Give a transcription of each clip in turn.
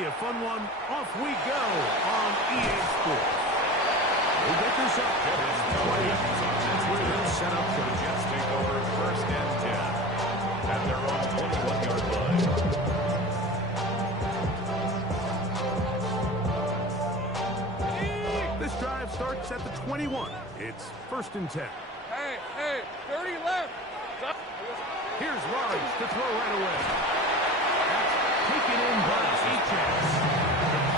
be a fun one. Off we go on EA Sports. We'll get this up. We're set up for the Jets take over 1st and 10 at their own 21-yard line. This drive starts at the 21. It's 1st and 10. Hey, 30 left. Here's Lawrence to throw right away. That's taken in by H.S.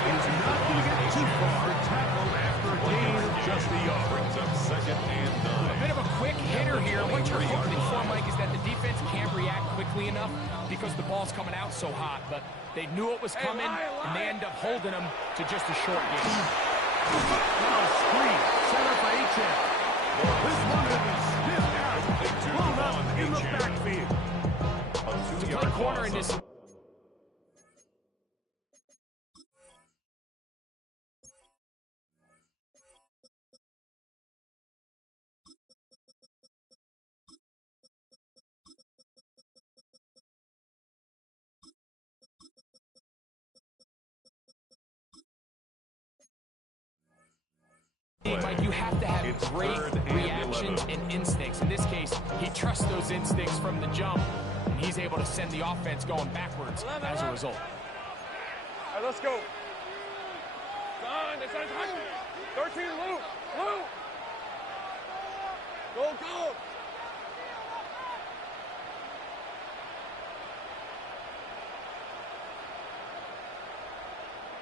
He's not going to get too far. Tackled after a gain of just a yard. Brings up 2nd and 9. A bit of a quick hitter here. What you're hoping for, Mike, is that the defense can't react quickly enough because the ball's coming out so hot. But they knew it was coming, and they end up holding them to just a short game. Now screen set up by H.S. This one will be sniffed out. Blown up in the backfield. To play corner in this... Mike, you have to have great reactions and instincts. In this case, he trusts those instincts from the jump, and he's able to send the offense going backwards as a result. All right, let's go. It's on 13, Lou.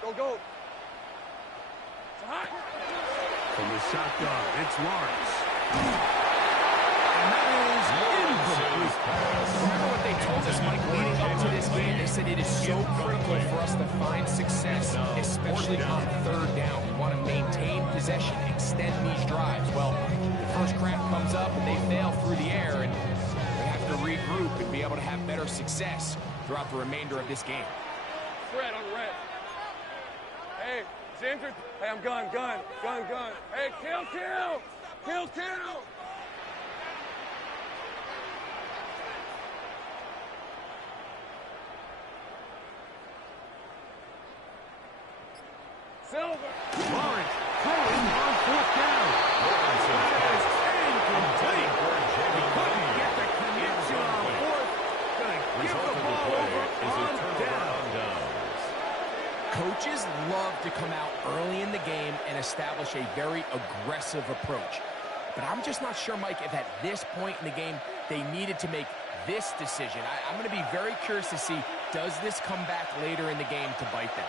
Go. Go. From the shotgun, it's Lawrence. And that is incomplete. Remember what they told us, Mike, leading up to this game. They said it is so critical for us to find success, especially on 3rd down. We want to maintain possession, extend these drives. Well, the first crack comes up and they fail through the air, and we have to regroup and be able to have better success throughout the remainder of this game. Red on red. Hey, it's injured. Hey, I'm gun. Hey, kill. Silver. Lawrence throwing on 4th down. That is incomplete. He couldn't get the connection on 4th. Gonna give the ball over on down. Coaches love to come out early in the game and establish a very aggressive approach. But I'm just not sure, Mike, if at this point in the game they needed to make this decision. I'm going to be very curious to see, does this come back later in the game to bite them?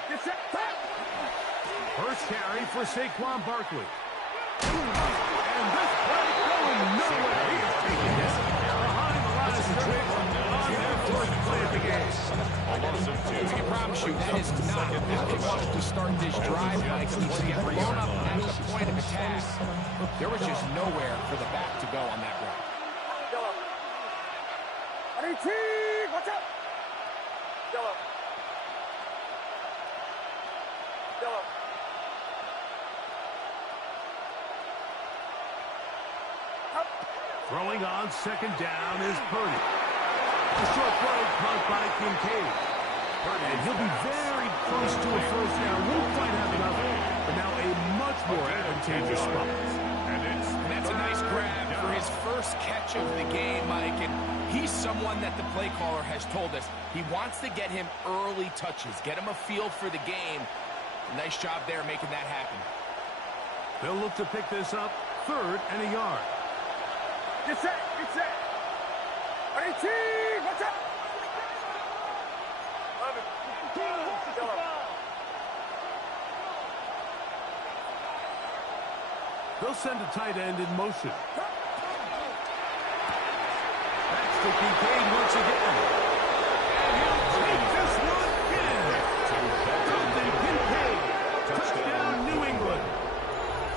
First carry for Saquon Barkley. And this play going nowhere. He is taking this behind the line of scrimmage on their 4th play of the game. I can promise you that is not how they wanted to start this drive, Mike. To get blown up at the point of attack, there was just nowhere for the back to go on that run. Watch out! Yellow. Throwing on 2nd down is Purdy. A short throw caught by Kincaid. And he'll be very close to a 1st down. Won't quite have enough, but now a much more advantageous spot. And that's a nice grab for his first catch of the game, Mike. And he's someone that the play caller has told us he wants to get him early touches, get him a feel for the game. Nice job there making that happen. They'll look to pick this up 3rd and a yard. Get set. Watch out. They'll send a tight end in motion. That's to Kincaid once again. And he'll take this one in. Jonathan Kincaid. Touchdown, New England.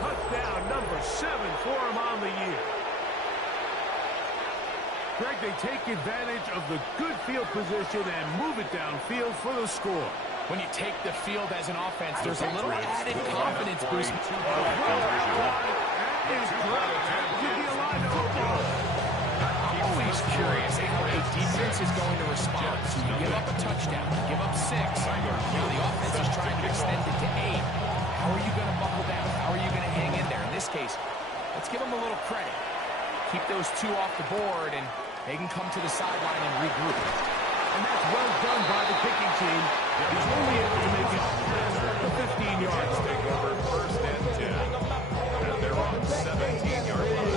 Touchdown number 7 for him on the year. Greg, they take advantage of the good field position and move it downfield for the score. When you take the field as an offense, there's a little added confidence boost. Always always curious how a defense is going to respond. So you give up a touchdown, you give up 6. Now the offense is trying to extend it to 8. How are you going to buckle down? How are you going to hang in there? In this case, let's give them a little credit. Keep those 2 off the board, and they can come to the sideline and regroup. And that's well done by the kicking team. He's only able to make it past the 15 yards. Take over 1st and 10. And they're on 17-yard line.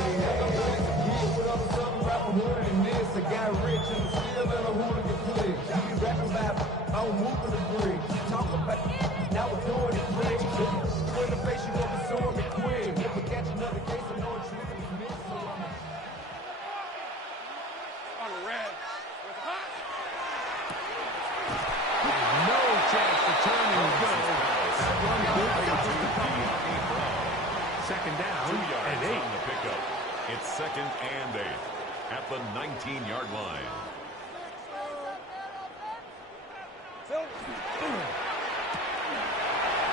On the red. It's hot. No chance to turn and go. That one good enough to come. 2nd down 2 yards and 8. on the pickup. It's 2nd and 8 at the 19-yard line. Silver.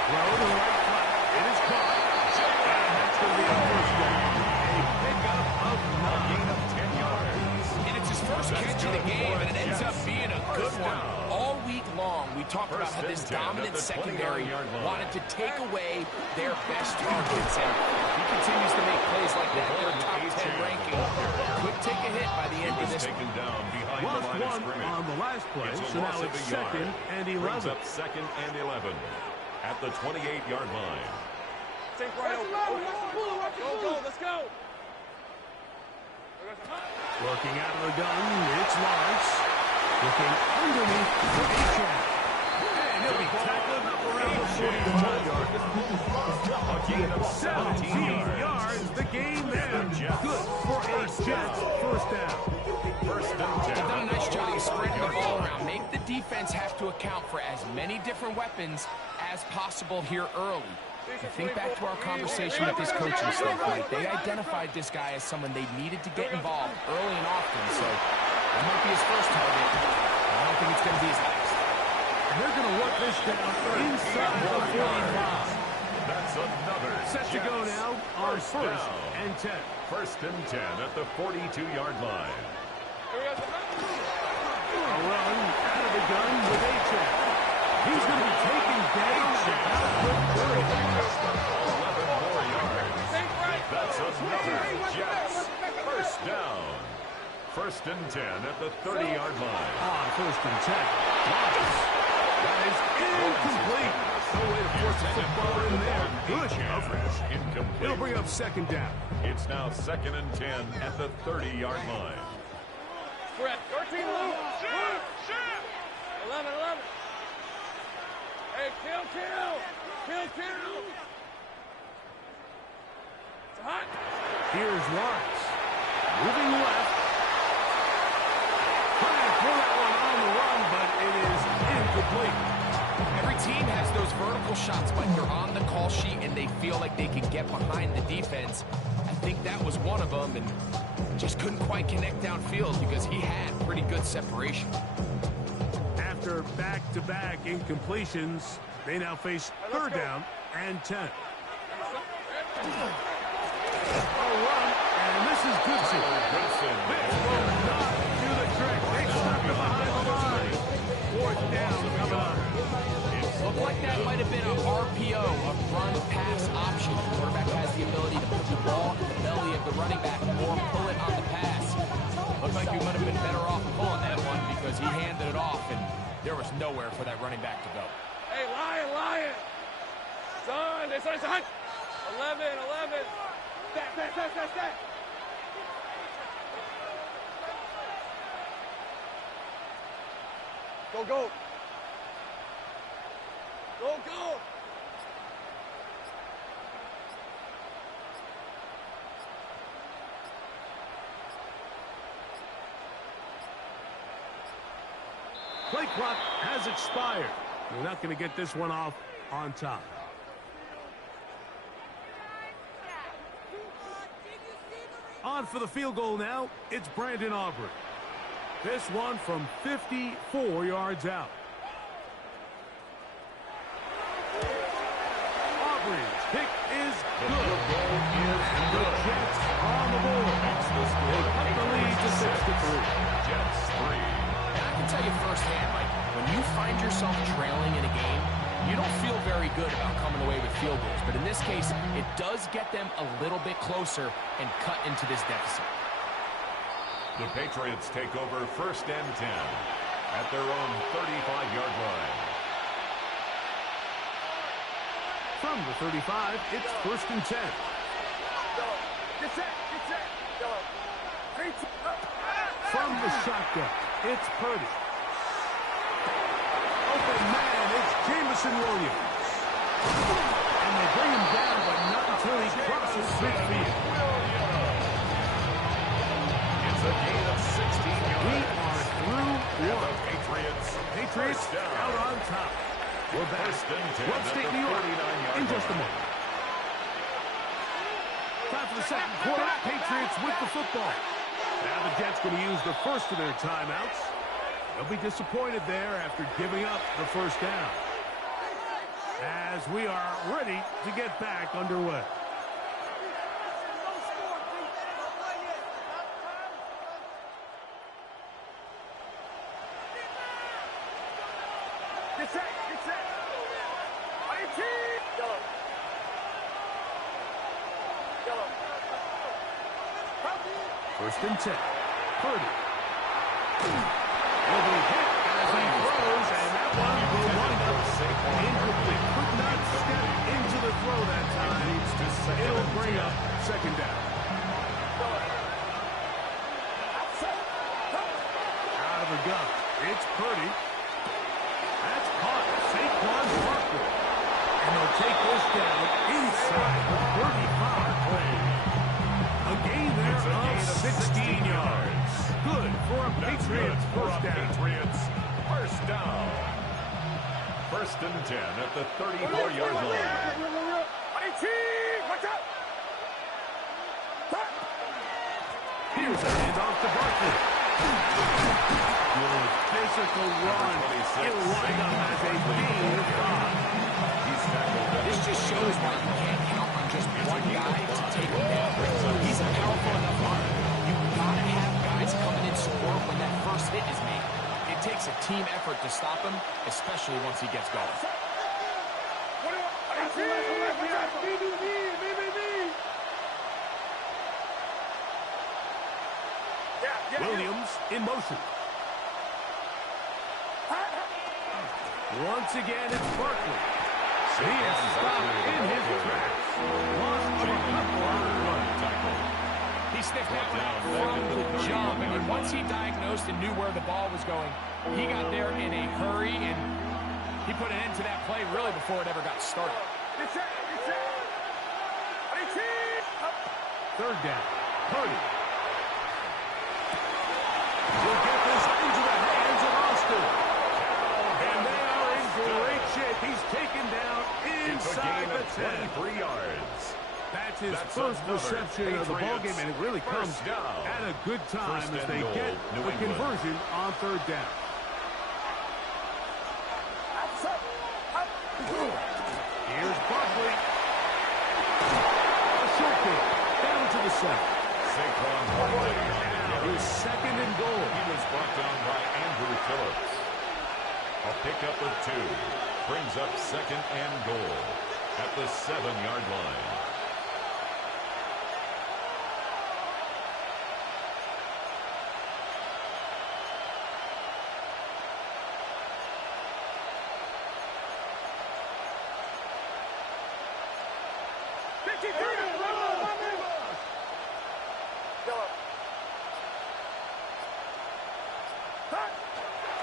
Throw to the right flat. It is caught. And that's going to be a 1st down. A pickup of 9. Gain of 10 yards. And it's his first catch of the game, and it ends up being a good one. All week long, we talked about how this dominant secondary wanted to take away their best targets, and he continues to make plays like that. Their top 10 ranking could take a hit by the end of this. Taken down behind the Lost line of 1 scrimmage. on the last play, It's a so loss now of it's a yard. 2nd and Brings 11. up 2nd and 11 at the 28-yard line. Take right over. Go, let's go. Working out of the gun, it's Lawrence. Looking underneath for Achane. And he'll be tackled up around the 45-yard line. A gain of 17 yards. The game ends. Good for a Jets 1st down. 1st and 10. They've done a nice job of spreading the ball around. Make the defense have to account for as many different weapons as possible here early. I think back to our conversation with this coaching staff. Like, they identified this guy as someone they needed to get involved early and often. So that might be his first target. I don't think it's going to be his last. And they're going to work this down inside the 45. That's another Set to go now on 1st down. and 10. 1st and 10 at the 42-yard line. A run out of the gun with Achane. He's going to be taken down about the 30. 11 more yards. That's another Jets 1st down. 1st and 10 at the 30-yard line. On 1st and 10. Lawrence. That is incomplete. No way to force the football in there. Good coverage. Incomplete. It'll bring up 2nd down. It's now 2nd and 10 at the 30-yard line. Brett, 13 Luke. 11. Hey, kill. It's hot. Here's Lawrence. Moving left. Trying to throw that one on the run, but it is incomplete. Every team has those vertical shots when they're on the call sheet and they feel like they can get behind the defense. I think that was one of them, and just couldn't quite connect downfield because he had pretty good separation. After back-to-back incompletions, they now face 3rd down and 10. A run, and this is Goodson. Goodson. This will not do the trick. They stuck him behind the line. 4th down coming up. Looked like that might have been a RPO, a run-pass option. The quarterback has the ability to put the ball in the belly of the running back or pull it on the pass. Looked like he might have been better off pulling that one because he handed it off, and there was nowhere for that running back to go. Hey, Lion. Son, it's on. 11. Stat. Go. Play clock has expired. We're not going to get this one off on time. On for the field goal now, it's Brandon Aubrey. This one from 54 yards out. Aubrey's kick is good. And the Jets are on the board. They cut the lead to 6-3. tell you firsthand, Mike, when you find yourself trailing in a game, you don't feel very good about coming away with field goals. But in this case, it does get them a little bit closer and cut into this deficit. The Patriots take over 1st and 10 at their own 35-yard line. From the 35, it's 1st and 10. Get set, get set. From the shotgun, it's Purdy. Open man, it's Jameson Williams. And they bring him down, but not until he crosses midfield. It's a gain of 16 yards. We are through one. Patriots out on top. We're back. 1st and 10 One State, at the New York, 49-yard in just a line. moment. Time for the second quarter. Patriots with the football. Now the Jets going to use the first of their timeouts. They'll be disappointed there after giving up the first down. As we are ready to get back underway. Get set, get set. Yellow. Yellow. 1st and 10. Purdy. Will be hit as he throws, and that one will wind up incomplete. Could not step into the throw that time. It'll bring up 2nd down. Out of the gun. It's Purdy. That's caught. Saquon Barkley. And they'll take this down inside the 35. A gain there of 16 yards. Good for a Patriots first down. Patriots first down. 1st and 10 at the 34-yard line. Watch out. Here's a handoff to Barkley. Good physical run. It'll wind up as a gain of 5. This just shows why you can't count on just one guy to take him down. He's a powerful enough runner. You've got to have guys coming in support when that first hit is made. It takes a team effort to stop him, especially once he gets going. Williams in motion. Once again, it's Barkley. He is stopped in his tracks. Lost of a couple on the run. He sniffed that one out from the jump. I mean, once he diagnosed and knew where the ball was going, he got there in a hurry, and he put an end to that play really before it ever got started. 3rd down. Purdy. Will get this into the hands of Austin. And they are in great shape. He's taken down inside the 10. 23 yards. That's his first reception of the ballgame, and it really comes at a good time as they get the conversion on 3rd down. Here's Barkley. A short kick down to the 7. Saquon Barkley. His 2nd and goal. He was brought down by Andrew Phillips. A pickup of 2 brings up 2nd and goal at the 7-yard line.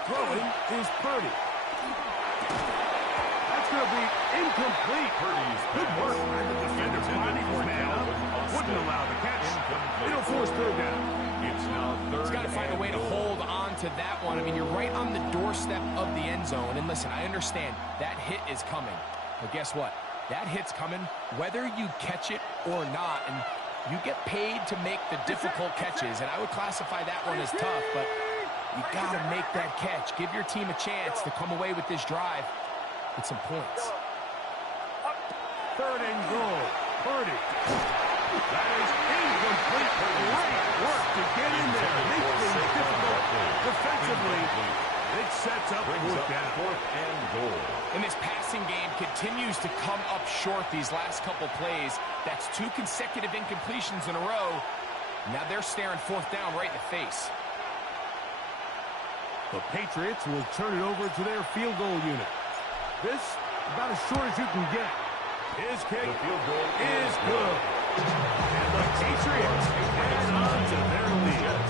Throwing is Purdy. That's going to be incomplete. Purdy's Good work by the defender. Body was man up. Wouldn't allow the catch. It'll force 3rd down. It's now 3rd. He's got to find a way to hold on to that one. I mean, you're right on the doorstep of the end zone. And listen, I understand that hit is coming. But guess what? That hit's coming whether you catch it or not. And you get paid to make the difficult catches. And I would classify that one as tough, but you got to make that catch. Give your team a chance to come away with this drive with some points. 3rd and goal. Purdy. That is incomplete. Great work to get in there. Make things difficult defensively. It sets up Brings up down. 4th and goal. And this passing game continues to come up short these last couple plays. That's 2 consecutive incompletions in a row. Now they're staring 4th down right in the face. The Patriots will turn it over to their field goal unit. This, about as short as you can get. His kick The field goal is good. And the Patriots add on to their lead.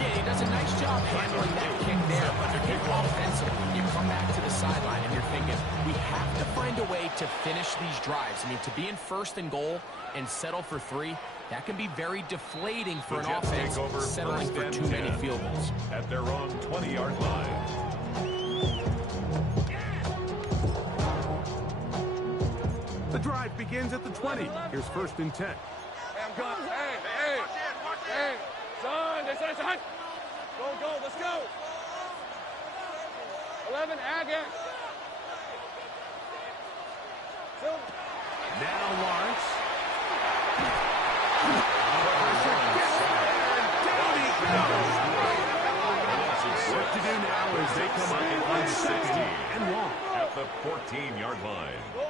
Yeah, he does a nice job handling that kick there, but if you're offensive, you come back to the sideline and you're thinking, we have to find a way to finish these drives. I mean, to be in 1st and goal and settle for 3, that can be very deflating for an offense settling for too many field goals. At their own 20-yard line. The drive begins at the 20. Here's 1st and 10. Hey, I'm going. Hey, son, they said, son. Go, let's go. 11, again. Now Lawrence. What to do now is they come up on 16 and 1. At the 14-yard line. Go.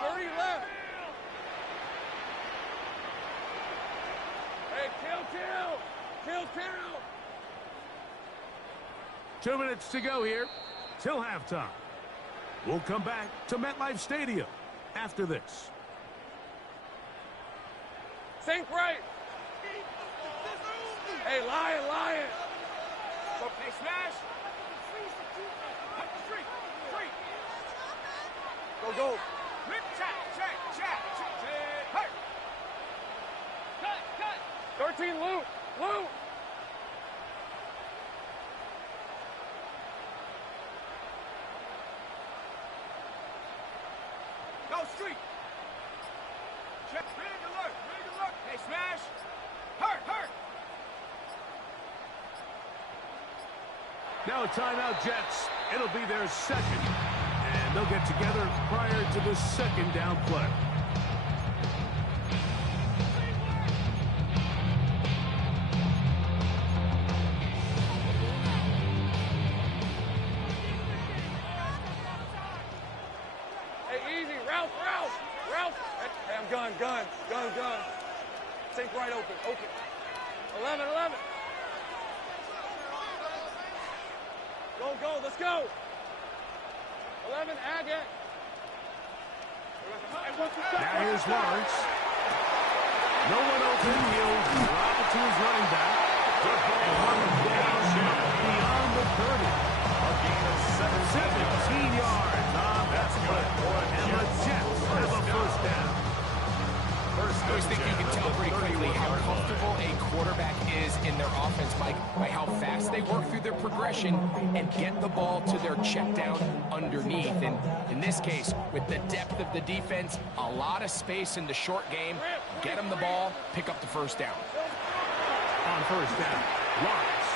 30 left. Hey, kill. 2 minutes to go here till halftime. We'll come back to MetLife Stadium after this. Sink right. Hey, lion. Hey, smash. Go. Check. Hey. Cut. 13, loot. Go, street. Check. Big alert. Hey, smash. Hurt. Now a timeout, Jets. It'll be their 2nd. And they'll get together prior to the 2nd down play. Hey, easy. Ralph. Hey, I'm gun. Sink right open. 11. Go, let's go. 11, again. Now here's Lawrence. No one open. He'll drop it to his running back. And down beyond the 30. A gain of 17 yards on that play. And the Jets have a 1st down. I always think you can tell pretty quickly how comfortable a quarterback is in their offense, Mike, by how fast they work through their progression and get the ball to their check down underneath. And in this case, with the depth of the defense, a lot of space in the short game, get them the ball, pick up the 1st down. On 1st down, Lawrence.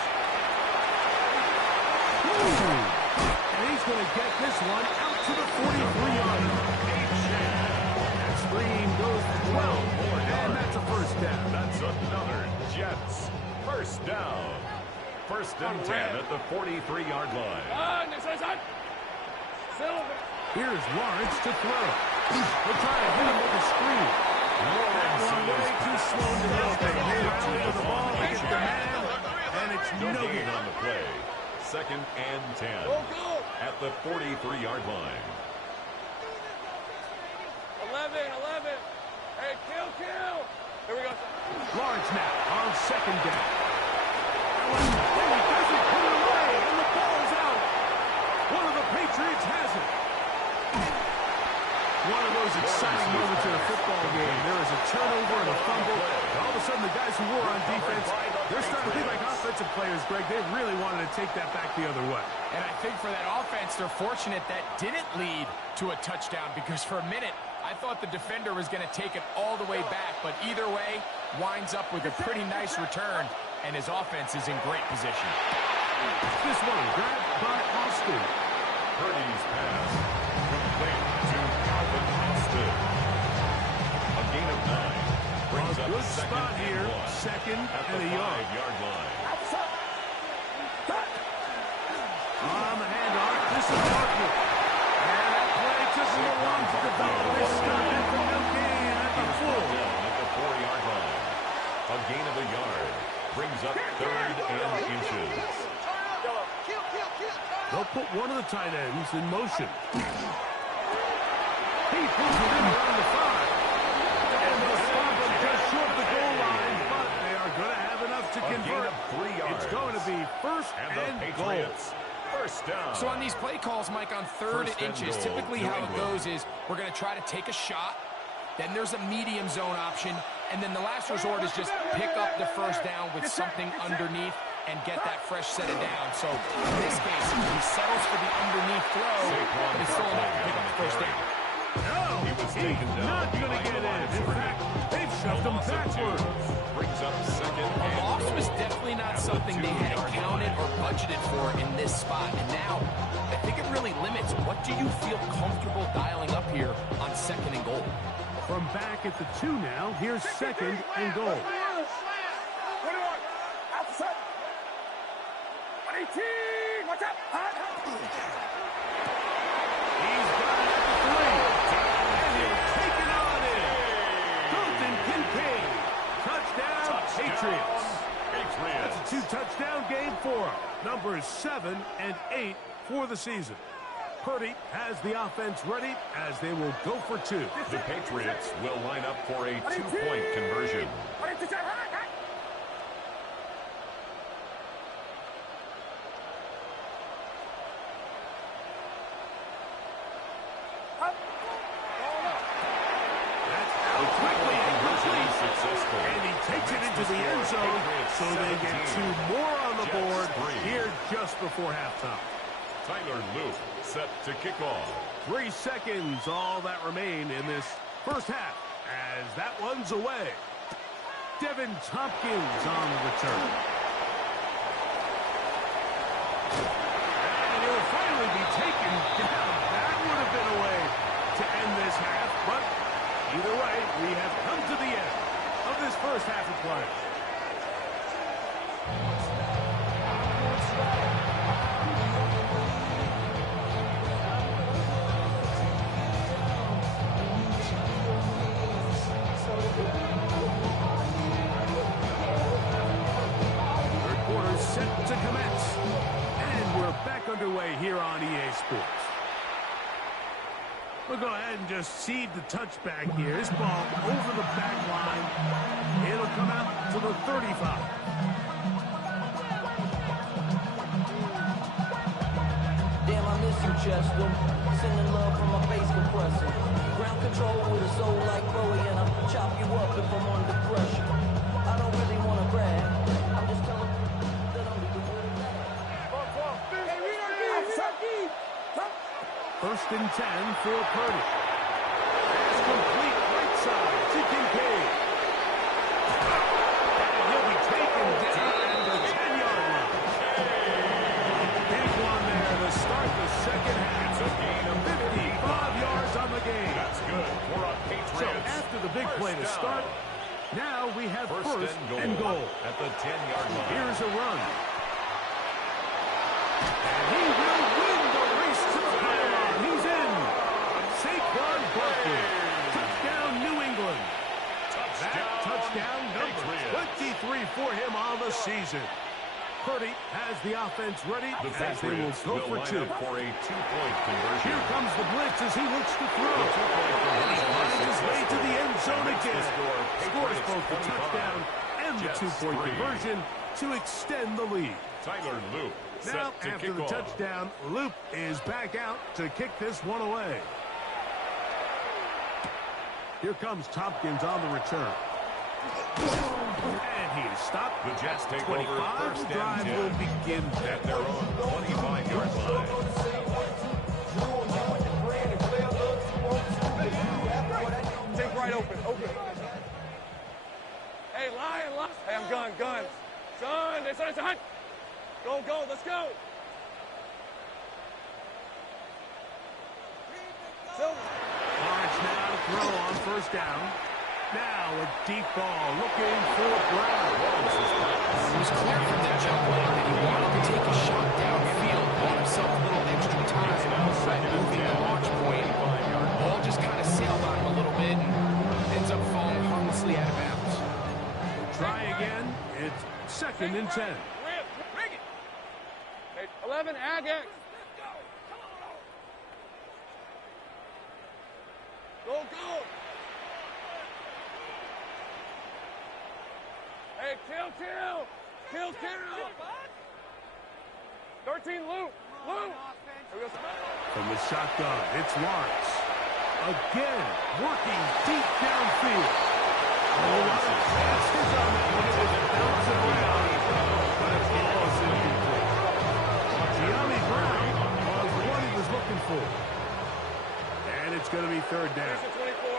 And he's going to get this one out to the 43-yard line. Screen goes 12 more, and that's a 1st down. That's another Jets 1st down. 1st and 10 at the 43-yard line. Here's Lawrence to throw. They're trying to hit him with a screen. That one way too slow to help. They rally to the ball, they get the man, and it's no gain good. on the play. 2nd and 10 at the 43-yard line. 11. Hey, kill. Here we go. Lawrence now on 2nd down. And he doesn't put it away, and the ball's out. One of the Patriots has it. One of those exciting moments in a football game. There is a turnover and a fumble. And all of a sudden, the guys who were on defense, they're starting to be like offensive players, Greg. They really wanted to take that back the other way. And I think for that offense, they're fortunate that didn't lead to a touchdown, because for a minute, I thought the defender was going to take it all the way back. But either way, winds up with a pretty nice return, and his offense is in great position. This one grabbed by Austin. Purdy's pass complete to Calvin Austin. A gain of 9 brings up Good 2nd spot and here. 1. 2nd second at and the a yard. 5-yard line. On the handoff, this is Barkley. And that play took a little long to develop. They stopped it for no gain at the full. Down at the 4-yard line. A gain of a yard brings up 3rd and inches. They'll put one of the tight ends in motion. He pulls it in around the 5. And they'll stop him just short of the goal line, but they are going to have enough to convert. Gain of 3 yards. It's going to be first And the and Patriots, goal. first down. So on these play calls, Mike, on 3rd First and and inches, goal, typically New how it England. goes is we're going to try to take a shot, then there's a medium zone option, and then the last resort is just pick up the first down with something underneath and get that fresh set of down. So in this case, he settles for the underneath throw, but he's still enough to pick up the first down. No, He was he's taken down not going to by get the in. line. In fact, they've shoved him backwards. Brings up 2nd A and loss was definitely not something they had accounted or budgeted for in this spot. And now, I think it really limits what do you feel comfortable dialing up here on 2nd and goal. From back at the 2 now, here's 2nd and goal. 21. Outside. 118. Watch out. He's got it at the 3. And he'll take it on in. Dalton Kincaid. Touchdown, Patriots. That's a 2-touchdown game for him. Numbers 7 and 8 for the season. Purdy has the offense ready as they will go for 2. the Patriots will line up for a 2-point conversion. That's out quickly and quickly. Successful. And he takes it into the end zone, so they get 2 more on the board here just before halftime. Tyler Luke set to kick off. 3 seconds, all that remain in this first half, as that one's away. Devin Tompkins on the return. And he'll finally be taken down. That would have been a way to end this half, but either way, we have come to the end of this first half of play. Third quarter set to commence. And we're back underway here on EA Sports. We'll go ahead and just seed the touchback here. This ball over the back line. It'll come out to the 35. Damn, I miss you, Chester. Sending love from my bass compressor. Ground control with a soul like Bowie, and I'll chop you up if I'm under pressure. I don't really want to brag. I'm just telling that I'm the good of that. First and 10 for Purdy. Pass complete right side to Kincaid. And he'll be taken down at the 10-yard line. Big one there to start the second half. It's a gain of 55 yards on the game. That's good for a So Patriots. after the big play to First start, down. now we have First first and goal. at the 10-yard line. Here's a run. And he will win the race to the pylon. He's in. Saquon Barkley. Touchdown, New England. That touchdown number Patriots. 23 for him on the season. Purdy has the offense ready The as they will Patriots go will for line 2. up for a 2-point conversion. Here comes the blitz as he looks to throw. The 2-point And he conversion finds is his way to the end zone Makes the again. score Scores Patriots both the 25, touchdown and the Jets 2-point 3. conversion to extend the lead. Tyler Luke set Now, to after kick the off. touchdown, Loop is back out to kick this one away. Here comes Tompkins on the return. And he is stopped. The Jets take 25. over first The and drive 10 will begin. at their own 25-yard line. Take right open. Hey, lion. Hey, I'm gun. Son, it's a hunt. Go, let's go. Lawrence now to throw on first down. Now a deep ball looking for Brown. It was clear from the jump leg that he wanted to take a shot downfield, bought himself a little extra time by moving the launch point. Ball just kind of sailed on him a little bit and ends up falling harmlessly out of bounds. Try again. It's 2nd and 10. Bring it. Hey, 11, Agate. Go, go. Hey, kill. 13, Luke. From the shotgun, it's Lawrence. Again, working deep downfield. Oh, what a pass is on that one. It was bouncing around, but it's almost incomplete. Gianni Brown was what he was looking for. And it's going to be 3rd down. 24.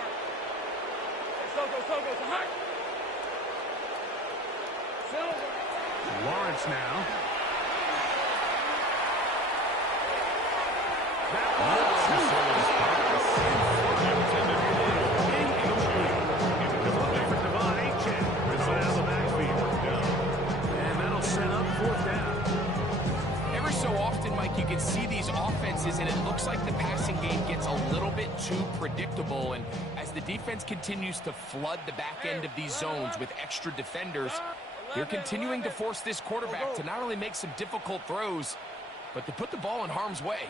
Hey, Soko, high. Silver. Lawrence now. That one, incomplete. For Devon Achane. It's out of the backfield. And that'll set up 4th down. Every so often, Mike, you can see these offenses, and it looks like the passing game gets a little bit too predictable. And as the defense continues to flood the back end of these zones with extra defenders, they're continuing to force this quarterback to not only make some difficult throws, but to put the ball in harm's way.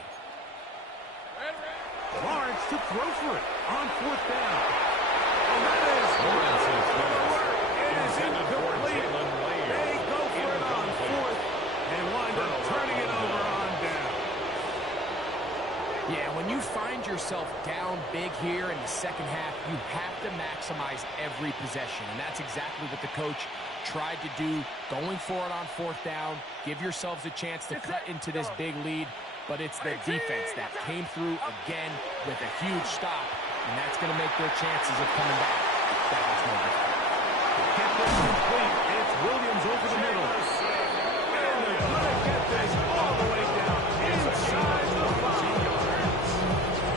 Lawrence to throw for it on 4th down. And that is incomplete. They go for it on 4th and wind up turning it over on down. Yeah, when you find yourself down big here in the second half, you have to maximize every possession. And that's exactly what the coach tried to do, going for it on 4th down. Give yourselves a chance to cut into this big lead. But it's the defense that came through again with a huge stop, and that's going to make their chances of coming back that much more difficult. Get this complete. It's Williams over the middle. And they're going to get this all the way down inside the 5 yards.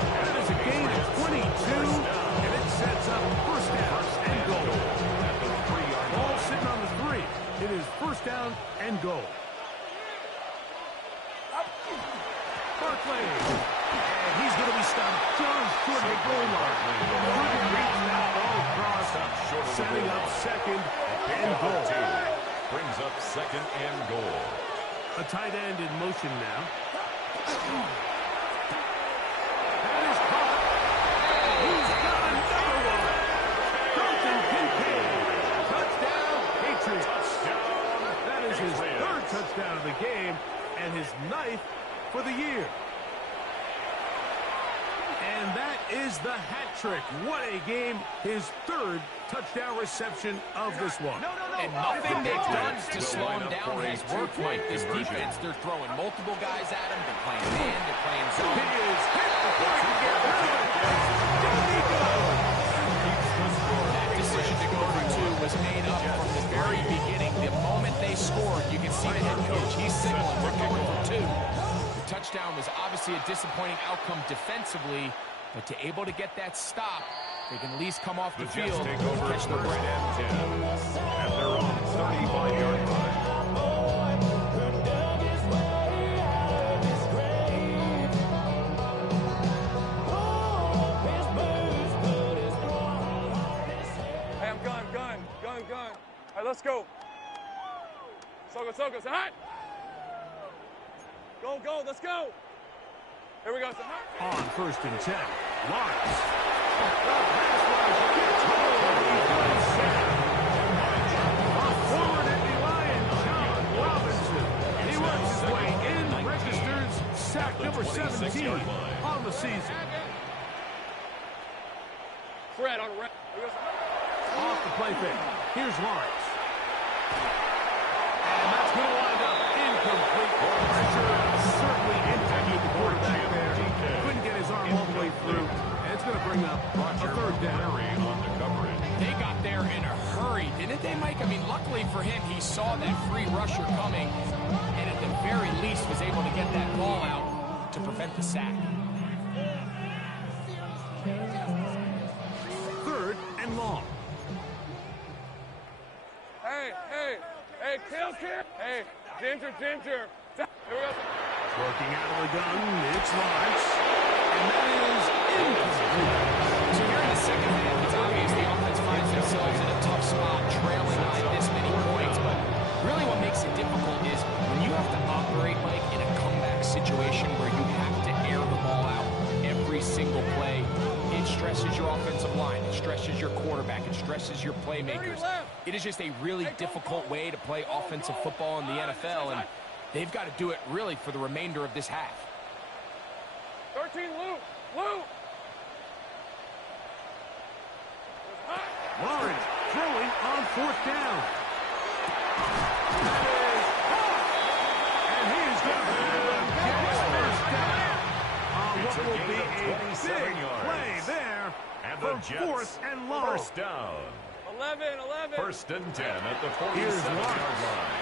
That is a gain of 22, and it sets up 1st down and goal. Ball sitting on the 3. It is 1st down and goal. Barkley. And he's going to be stopped just short of the goal line. Couldn't reach that ball across, setting up 2nd and goal. Brings up 2nd and goal. A tight end in motion now. That is caught. He's got another one. Dalton Kincaid. Touchdown, Patriots. That is his 3rd touchdown of the game and his 9th for the year. And that is the hat trick. What a game. His 3rd touchdown reception of this one. And nothing they've done to slow him down has worked, Mike. This defense, they're throwing multiple guys at him. They're playing man, they're playing zone. He is hit before he can get rid of it. Down he goes. That decision to go for 2 was made up from the very beginning. The moment they scored, you can see the head coach. He's signaling we're going for 2. The touchdown was obviously a disappointing outcome defensively, but to able to get that stop, they can at least come off the field Jets take and over catch their 1st breath. and 10 at their own 35-yard line. Hey, I'm gun. All right, let's go. Soko, say hot. Go, let's go. Here we go. Say hot. On 1st and 10, Lawrence. The pass rush gets hold. He's got sacked. A forward Indy Lion, John Robinson. He works his way in, registers sack number 17 on the season. Fred on red. Off the play fake. Here's Lawrence. And that's going to wind up incomplete. Pressure certainly impacted the quarterback there. Couldn't get his arm all the way through. And it's going to bring up a 3rd down. On the coverage. They got there in a hurry, didn't they, Mike? I mean, luckily for him, he saw that free rusher coming, and at the very least was able to get that ball out to prevent the sack. 3rd and long. Hey, Ginger. Here we go. Working out of the gun, it's Lawrence. And that is incomplete. So here in the second half, it's obvious the offense finds themselves in a tough spot, trailing by this many points. But really what makes it difficult is when you have to operate, Mike, in a comeback situation where you have to air the ball out every single play. It stresses your offensive line. It stresses your quarterback. It stresses your playmakers. It is just a really difficult way to play offensive football in the NFL, and they've got to do it really for the remainder of this half. 13, Lou. Lawrence throwing on 4th down. And he is going to get his first down. What will be a big play there for 4th and long. First down. 11. First and 10 at the Here's 47-yard line.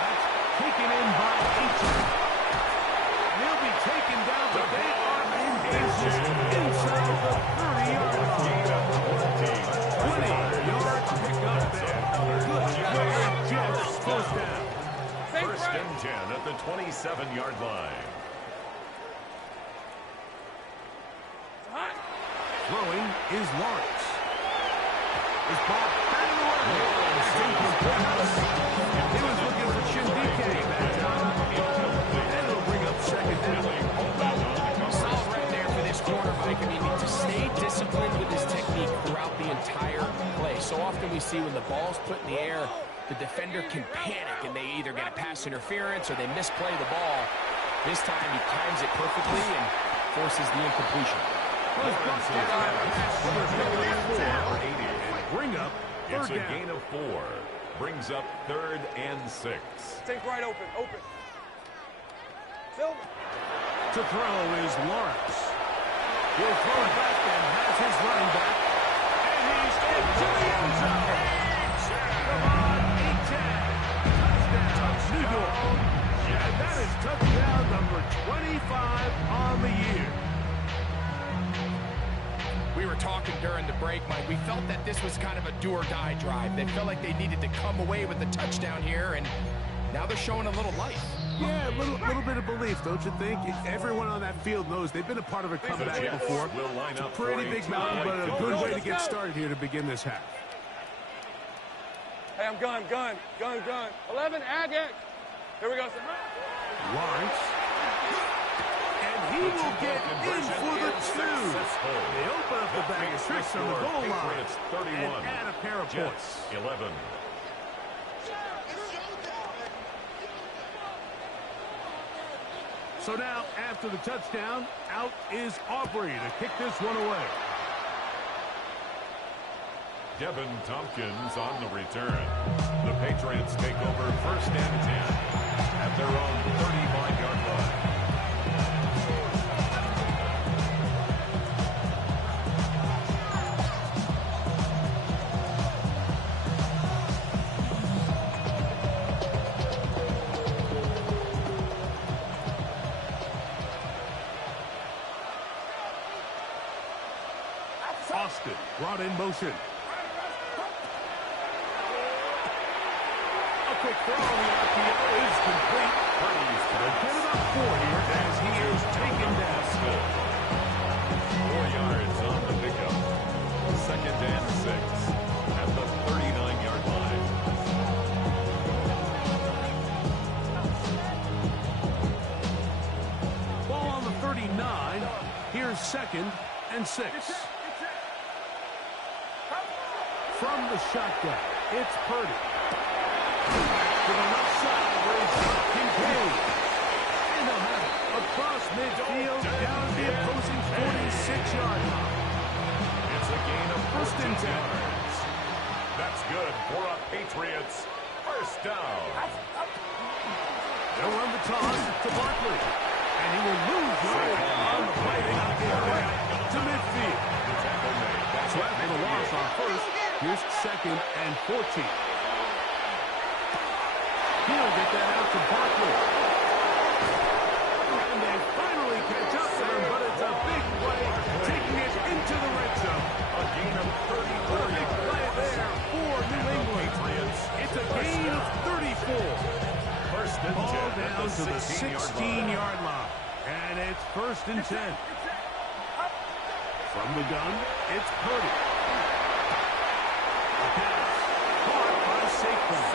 That's taken in by Eaton. And he'll be taken down, but they are in business inside the 30-yard line. 20 yards pick up there. Good play, Jets. First down. First and 10 at the 27-yard line. Throwing is Lawrence. His ball batted away. It's incomplete. He was looking for Chindike that time. And it'll bring up second down. Solid right there for this corner, Mike. I mean, to stay disciplined with his technique throughout the entire play. So often we see when the ball's put in the air, the defender can panic and they either get a pass interference or they misplay the ball. This time he times it perfectly and forces the incompletion. Bring up It's third a down. gain of 4. Brings up 3rd and 6. Take right open. Silver. To throw is Lawrence. He'll throw it back and has his running back. And he's into the end zone. Come on, Eaton. Touchdown, New York. And that is touchdown number 25 on the year. We were talking during the break, Mike. We felt that this was kind of a do-or-die drive. They felt like they needed to come away with the touchdown here, and now they're showing a little life. Yeah, a little bit of belief, don't you think? Everyone on that field knows they've been a part of a comeback before. It's a pretty big mountain, but a good way to get started here to begin this half. Hey, I'm gun. 11, Agate. Here we go. Lawrence. And he will get in for the 2. They open up the bag of tricks on the goal line and add a pair of points. 11. So now, after the touchdown, out is Aubrey to kick this one away. Devin Tompkins on the return. The Patriots take over first and 10 at their own 35-yard line. Austin brought in motion. A quick throw on the RPO is complete. They'll get about 4 here as he is taken down. 4 yards on the pickup. Second and 6 at the 39-yard line. Ball on the 39. Here's second and 6. From the shotgun, it's Purdy. To the left side, where he's got Kincaid. And they'll have it across midfield, down the opposing 46-yard line. It's a gain of First and 10. yards. That's good for a Patriots first down. They'll run the toss to Barkley. And he will lose yardage on the play. They got to get it back to midfield. The tackle made. That's So after the loss on first, here's second and 14. He'll get that out to Barkley. And they finally catch up to him, but it's a big play, taking it into the red zone. A gain of 34 Big yards. play there for New England. Patriots. It's a gain to the 16-yard line. And it's 1st and 10. From the gun, it's Purdy. The pass. Caught by Saquon.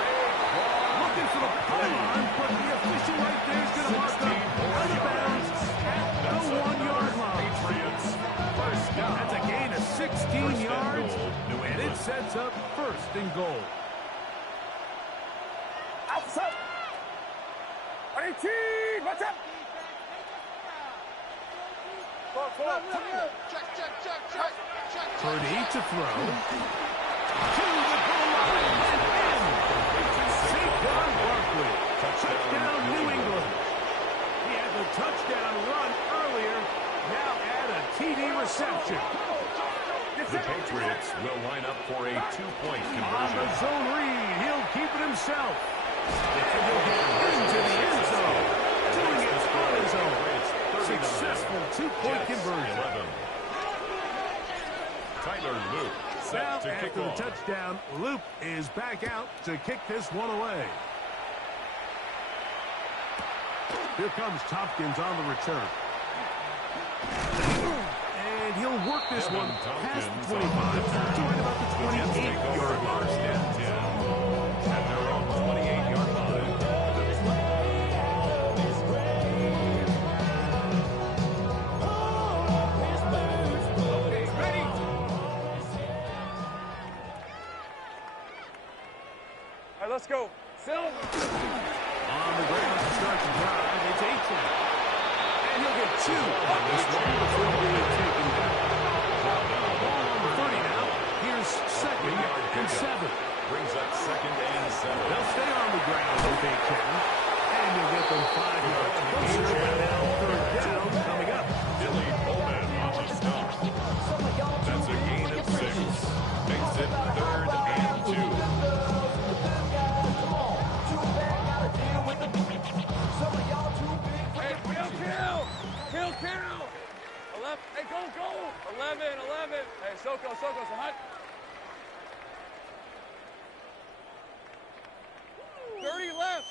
Looking for the pylon, but the official right there is going to mark up out of bounds at the 1-yard line. That's a gain of 16 yards, and it sets up 1st and goal. Outside. 18. What's up? Purdy to throw. To the goal line and in. Saquon Barkley. Touchdown, New England. He had the touchdown run earlier. Now add a TD reception. The Patriots will line up for a 2-point On conversion. the zone read, he'll keep it himself. And he'll get into the end zone. Doing it on his own. Successful 2-point conversion. 11. Tyler Luke Now, set to kick after the off. touchdown, Luke is back out to kick this one away. Here comes Tompkins on the return. And he'll work this Devin one past Tompkins the 25 to right about the 28-yard line. 1st and 10 at their own 28-yard line. Ready. All right, let's go. Silver. On the ground to start the drive, it's Aiken. And he'll get 2 on this one before being taken down. Ball on the 30 now. Here's 2nd and 7. Brings up 2nd and 7. They'll stay on the ground if they can. And you'll get them 5 yards closer. But now 3rd down coming up. Billy Bowman on the stop. That's a gain of 6. Makes it 3rd and 2. Hey, kill. 11. Hey, go. 11. Hey, Soko, so hot. 30 left.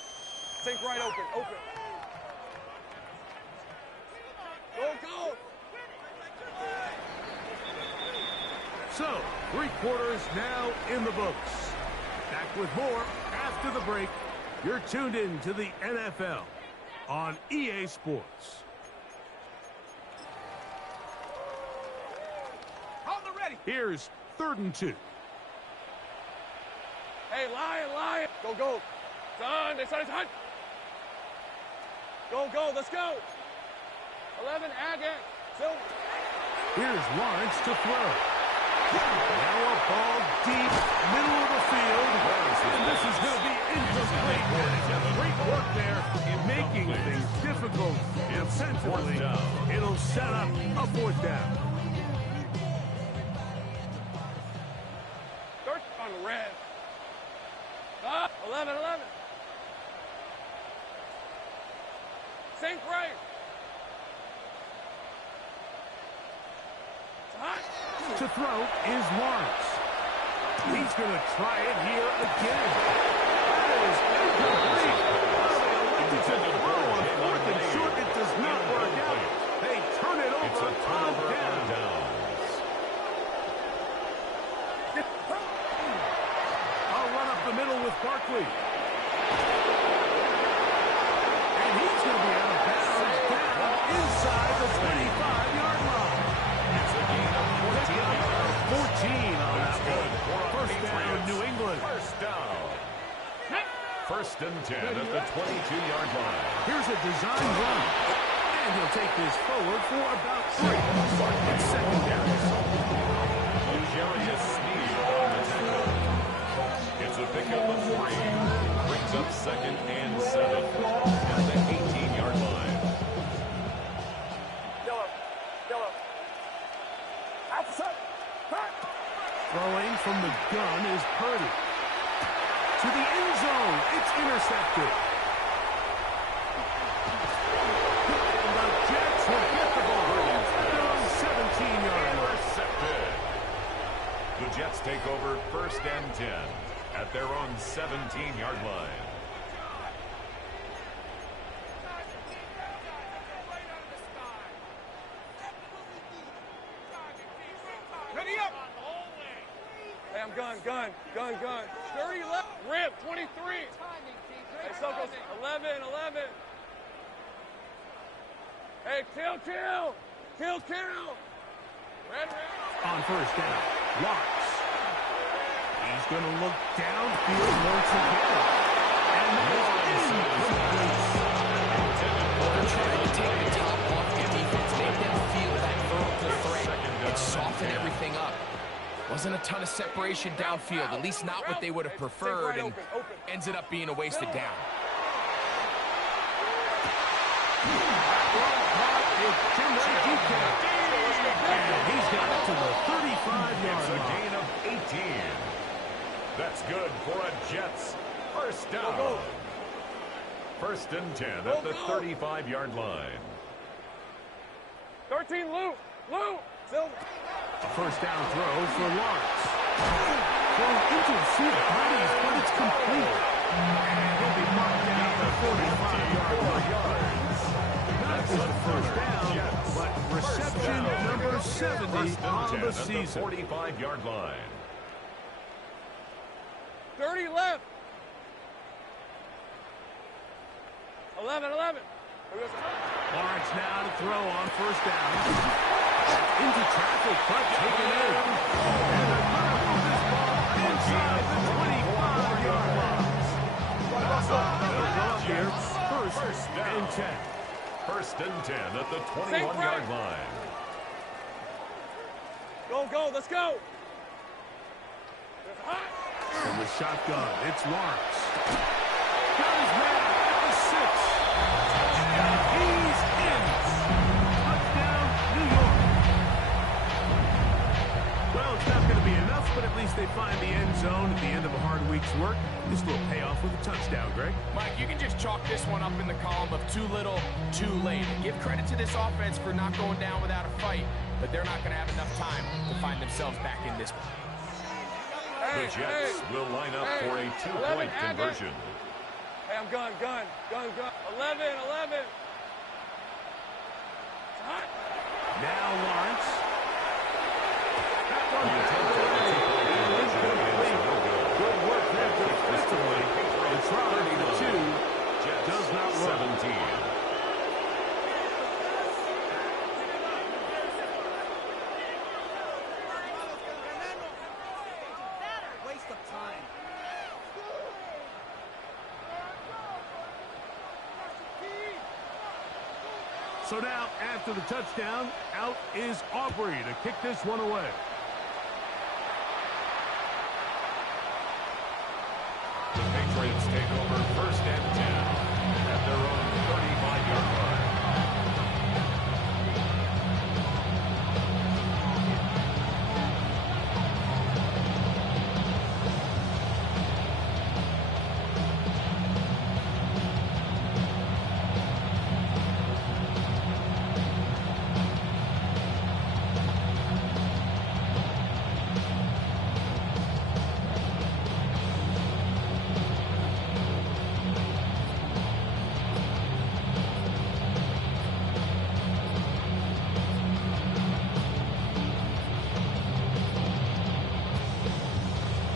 Think right open. Go. So, 3 quarters now in the books. Back with more after the break. You're tuned in to the NFL on EA Sports. On the ready. Here's 3rd and 2. Hey, Lion. Go. Done. They started hot. Go. Let's go. 11. Add it. Silver. Here's Lawrence to throw. Now a ball deep, middle of the field. And this is going to be incomplete. Great work there in making things difficult defensively. It'll set up a 4th down. Third on the red. 11. Sink right. It's hot. To throw is Lawrence. He's going to try it here again. That is incomplete. They elected to throw on 4th and short. It does not work out. They turn it It's over a on turnover down. on downs. I'll run up the middle with Barkley. And he's going to be out of bounds down inside the 25-yard line. It's a gain of 14 yards. 14 on that one. For 1st down, New England. 1st down. 1st and 10 at the 22-yard line. Here's a design run. And he'll take this forward for about 3. It's 2nd down. Jarius Sneed on the tackle. It's a pickup of 3. Brings up 2nd and 7 at the 18-yard line. Yellow. Outside. Throwing from the gun is Purdy. To the end zone. It's intercepted. And the Jets will get the ball at their own 17-yard line. Intercepted. The Jets take over 1st and 10 at their own 17-yard line. I'm gun. 30 left. Rip, 23. Hey, Sokos, 11. Hey, kill. Red. On first down, Lawrence. He's going to look downfield once again. And Lawrence They're trying to take the top off the defense, make them feel that vertical threat, and soften everything up. Wasn't a ton of separation downfield, at least not what they would have preferred, and ends it up being a wasted down. And he's got it to the 35-yard It's a line. gain of 18. That's good for a Jets first down. First and 10 at the 35-yard line. 13, Lou. Silver. A first down throw for Lawrence. Thrown into the seat of bodies, but it's complete. And he'll be marked down the 45-yard line. Not just a first down, but reception number 70 on the season. 45-yard line. 30 left. 11. Lawrence now to throw on first down. Into traffic, but taken in. And they're going to move this ball inside the 25-yard line. They'll go up here, first and 10. First and 10 at the 21-yard line. Go, let's go. From the shotgun, it's Lawrence. Got his man at the 6. He's in. Touchdown, New York. Well, it's not going to be enough, but at least they find the end zone at the end of a hard week's work. This will pay off with a touchdown, Greg. Mike, you can just chalk this one up in the column of too little, too late. Give credit to this offense for not going down without a fight, but they're not going to have enough time to find themselves back in this one. The Jets will line up for a two-point conversion. Hey, I'm gun. 11. It's hot. Now Lawrence. That one good work there defensively. The try to the 2 does not run. 17. Waste of time. So now, after the touchdown, out is Aubrey to kick this one away. The Patriots take over first and 10 at their own 35-yard line.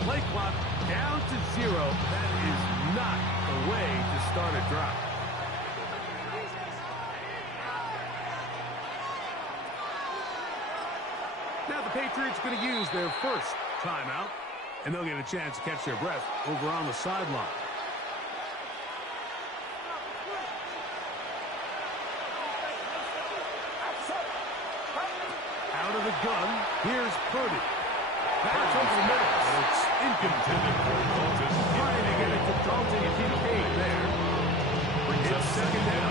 Play clock down to 0. That is not the way to start a drive. Now the Patriots going to use their first timeout, and they'll get a chance to catch their breath over on the sideline. Out of the gun, here's Purdy. That's over the middle. It's incontended for Dalton. Trying to get it to Dalton. Kincaid there. It's second down.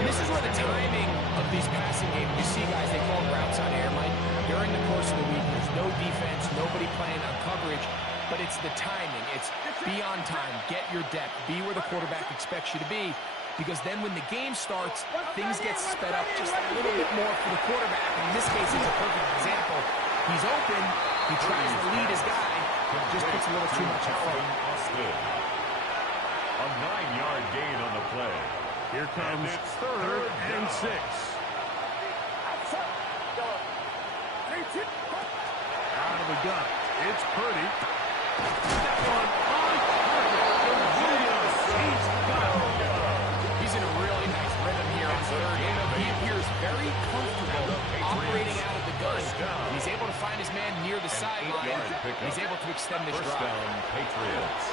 And this is where the timing of these passing games, you see guys, they call routes on air, Mike. During the course of the week, there's no defense, nobody playing on coverage, but it's the timing. It's be on time, get your depth, be where the quarterback expects you to be, because then when the game starts, things get sped up just a little bit more for the quarterback. In this case, it's a perfect example. He's open, he tries to lead his guy, just puts a little too much in front. A 9-yard gain on the play. Here comes third and 6. Out of the gun, It's Purdy. That one on target. Williams, he's got it. He's in a really nice rhythm here on third down. He appears very comfortable operating out of the gun. He's able to find his man near the sideline. He's able to extend this drive. First down, Patriots.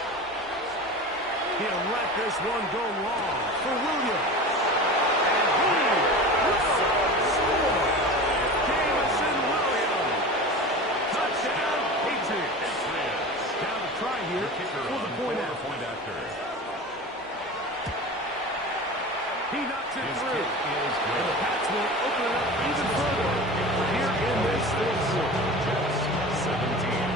He'll let this one go long for Williams. And he will score. Jamison Williams. Touchdown, Patriots. Down to try here for the point after. He knocks it through. And the Pats will open it up even further here in this fourth quarter. Jets 17.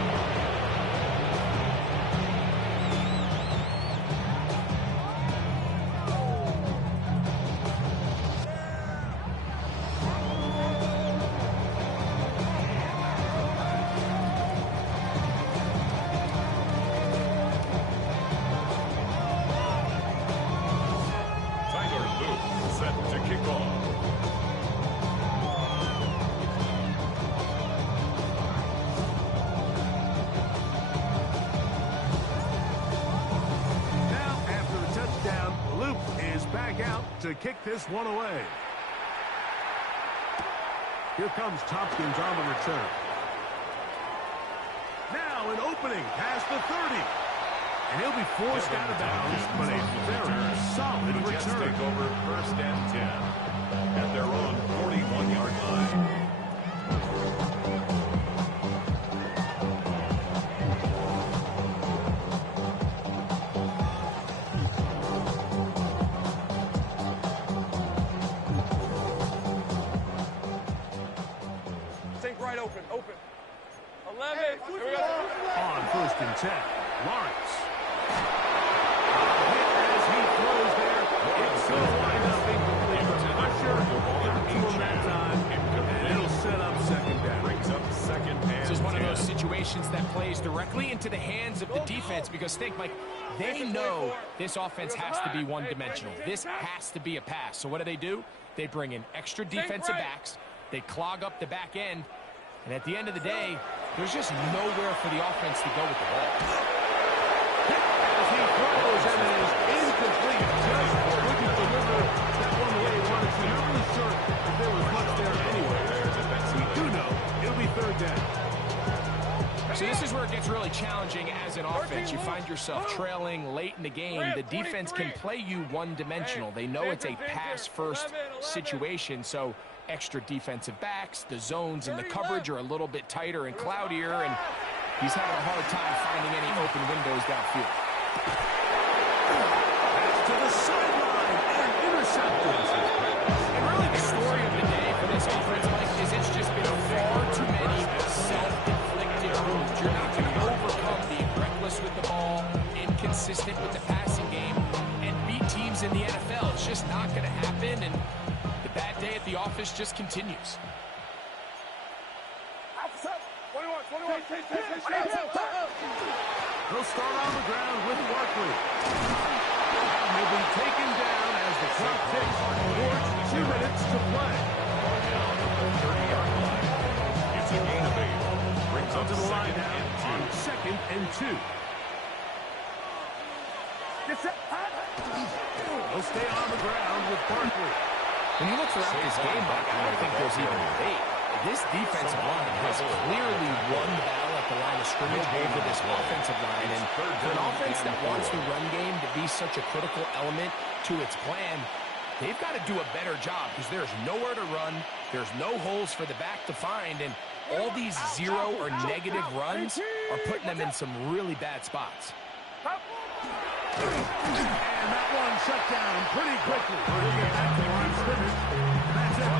To kick this one away. Here comes Tompkins on the return. Now an opening past the 30. And he'll be forced out of bounds, but a very solid return. Jets take over first and 10 at their own 41-yard line. Open. 11. On first and 10, Lawrence. Hit as he throws there. It's going to wind up incomplete. Pressure got to him that time, and it'll set up second down. Brings up second and This is one of those situations that plays directly into the hands of the defense because think, Mike, they know this offense has to be one-dimensional. This has to be a pass. So what do? They bring in extra defensive backs. They clog up the back end. And at the end of the day, there's just nowhere for the offense to go with the ball. As he throws, and it is incomplete. Just couldn't deliver that one the way he wanted to. Not really sure if there was much there anyway. We do know it'll be third down. So this is where it gets really challenging as an offense. You find yourself trailing late in the game. The defense can play you one-dimensional. They know it's a pass-first situation, so extra defensive backs, the zones and the coverage are a little bit tighter and cloudier, and he's having a hard time finding any open windows downfield. That's to the sideline and intercepted. And really the story of the day for this offense, Mike, is it's just been far too many self-inflicted wounds. You're not going to overcome being reckless with the ball, inconsistent with the passing game, and beat teams in the NFL. It's just not going to happen, and that day at the office just continues. He'll start on the ground with Barkley. He'll be taken down as the clock ticks towards 2 minutes to play. Down at the 30-yard line. It's a gain of 8. Brings up to the line second now and 2. On second and 2. He'll stay on the ground with Barkley. When you look throughout this game, Mike, I don't think there's even a debate. This defensive line has clearly won the battle at the line of scrimmage over this offensive line. And for an offense that wants the run game to be such a critical element to its plan, they've got to do a better job because there's nowhere to run, there's no holes for the back to find, and all these zero or negative runs are putting them in some really bad spots. And that one shut down pretty quickly. We'll get back to the line of scrimmage. That's it.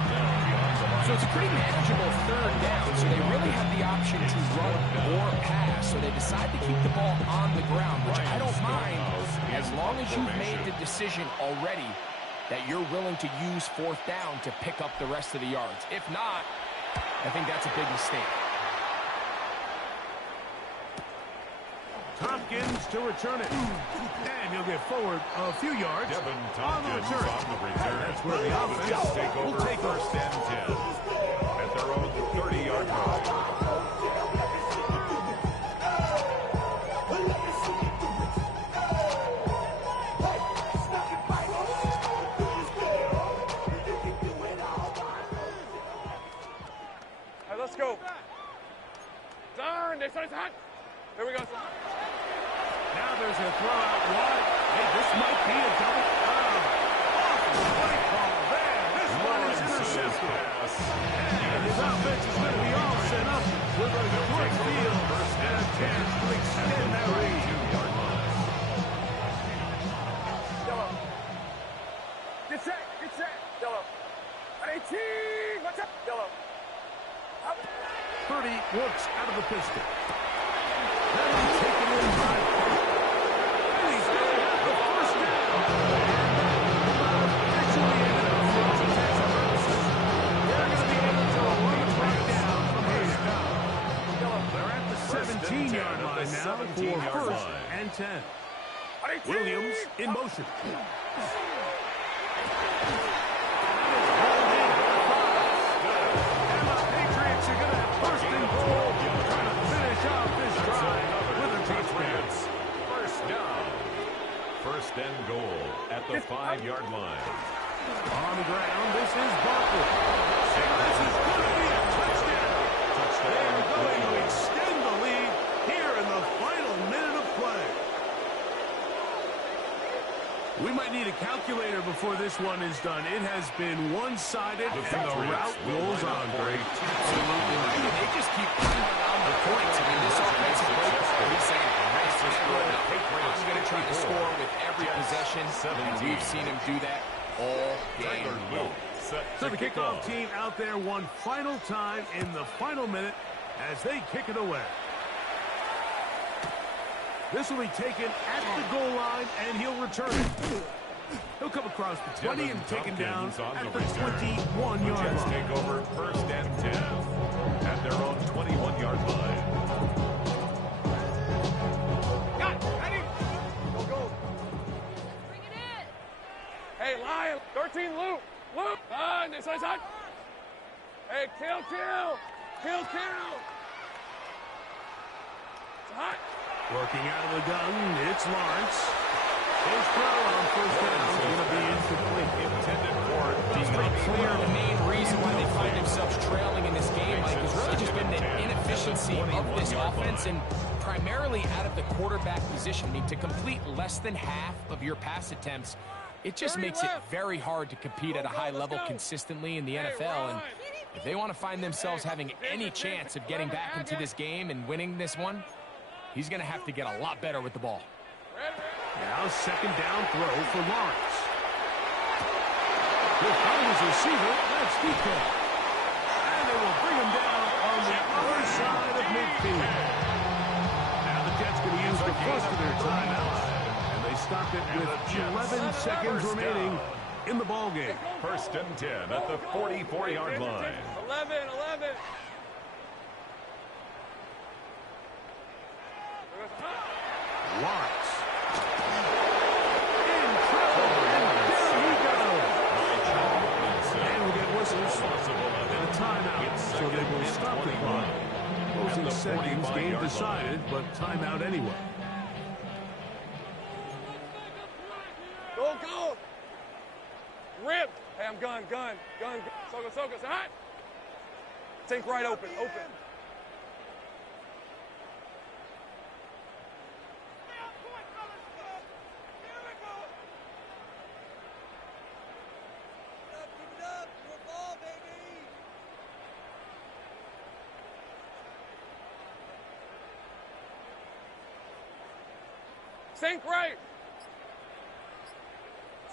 So it's a pretty manageable third down, so they really have the option to run or pass, so they decide to keep the ball on the ground, which I don't mind as long as you've made the decision already that you're willing to use fourth down to pick up the rest of the yards. If not, I think that's a big mistake. Tompkins to return it. And he'll get forward a few yards on the return. That's where the offense will take first and 10 at their own 30-yard line. Darn, this one's hot. Here we go. Now there's a throw out wide. Hey, this might be a double. Awful play call there. This one is intercepted. And his offense is going to be all set up with a good field and a chance to extend that lead. Get set. Yellow. 18. Watch out. Yellow. Purdy works out of the pistol. That one's taken in by and he's going to have the first down. Officially ended up for all intents and purposes. They're going to be able to run the clock down from here. They're at the 17-yard line now for first and 10. Williams in motion. First and goal at the 5-yard line. On the ground, this is Barkley. And this is going to be a touchdown. They're going to extend the lead here in the final minute of play. We might need a calculator before this one is done. It has been one-sided, and the route rolls on. Absolutely right. They just keep running around the points. I mean, this offensive play call, he's saying, I'm going to try to score with every possession, and we've seen him do that all game long. So the kickoff team out there one final time in the final minute as they kick it away. This will be taken at the goal line, and he'll return it. He'll come across the 20 and taken down at the 21-yard line. Jets take over first and 10 at their own 21-yard line. Hey, Lion. 13, Luke. This one's hot. Hey, kill. It's hot. Working out of the gun, it's Lawrence. His throw on first down is going to be incomplete. Intended for It's pretty clear the main reason why they find themselves trailing in this game, Mike, has really just been the inefficiency of this offense and primarily out of the quarterback position. I mean, to complete less than half of your pass attempts, it just makes it very hard to compete at a high level consistently in the NFL. And if they want to find themselves having any chance of getting back into this game and winning this one, he's going to have to get a lot better with the ball. Now second down throw for Lawrence. He'll find his receiver. That's DK. And they will bring him down on the other side of midfield. Now the Jets going to use the first of their timeouts. And they stop it with 11 seconds remaining in the ball game. First and 10 at the 44-yard line. 11. Lawrence. In trouble. And there he goes. And we'll get whistles and a timeout. So they will stop the clock. Closing seconds, game decided, but timeout anyway. Go. Rip. Hey, I'm gun. Soka. It's hot. Think right open. Sink right.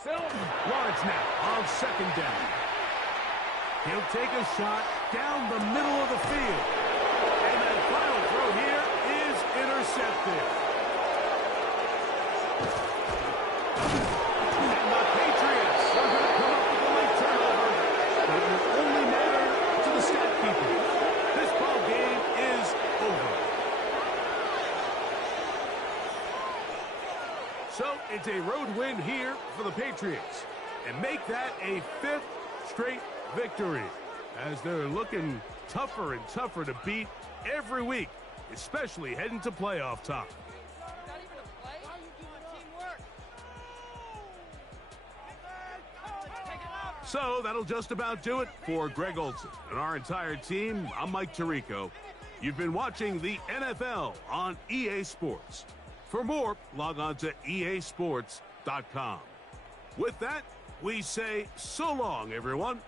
Lawrence now on second down. He'll take a shot down the middle of the field. And that final throw here is intercepted. And the Patriots are going to come up with a late turnover. But it will only matter to the stat keeper. This ball game is over. So it's a road win here for the Patriots. And make that a 5th straight victory as they're looking tougher and tougher to beat every week, especially heading to playoff time. So that'll just about do it for Greg Olson and our entire team. I'm Mike Tirico. You've been watching the NFL on EA Sports. For more, log on to easports.com. With that, we say so long, everyone.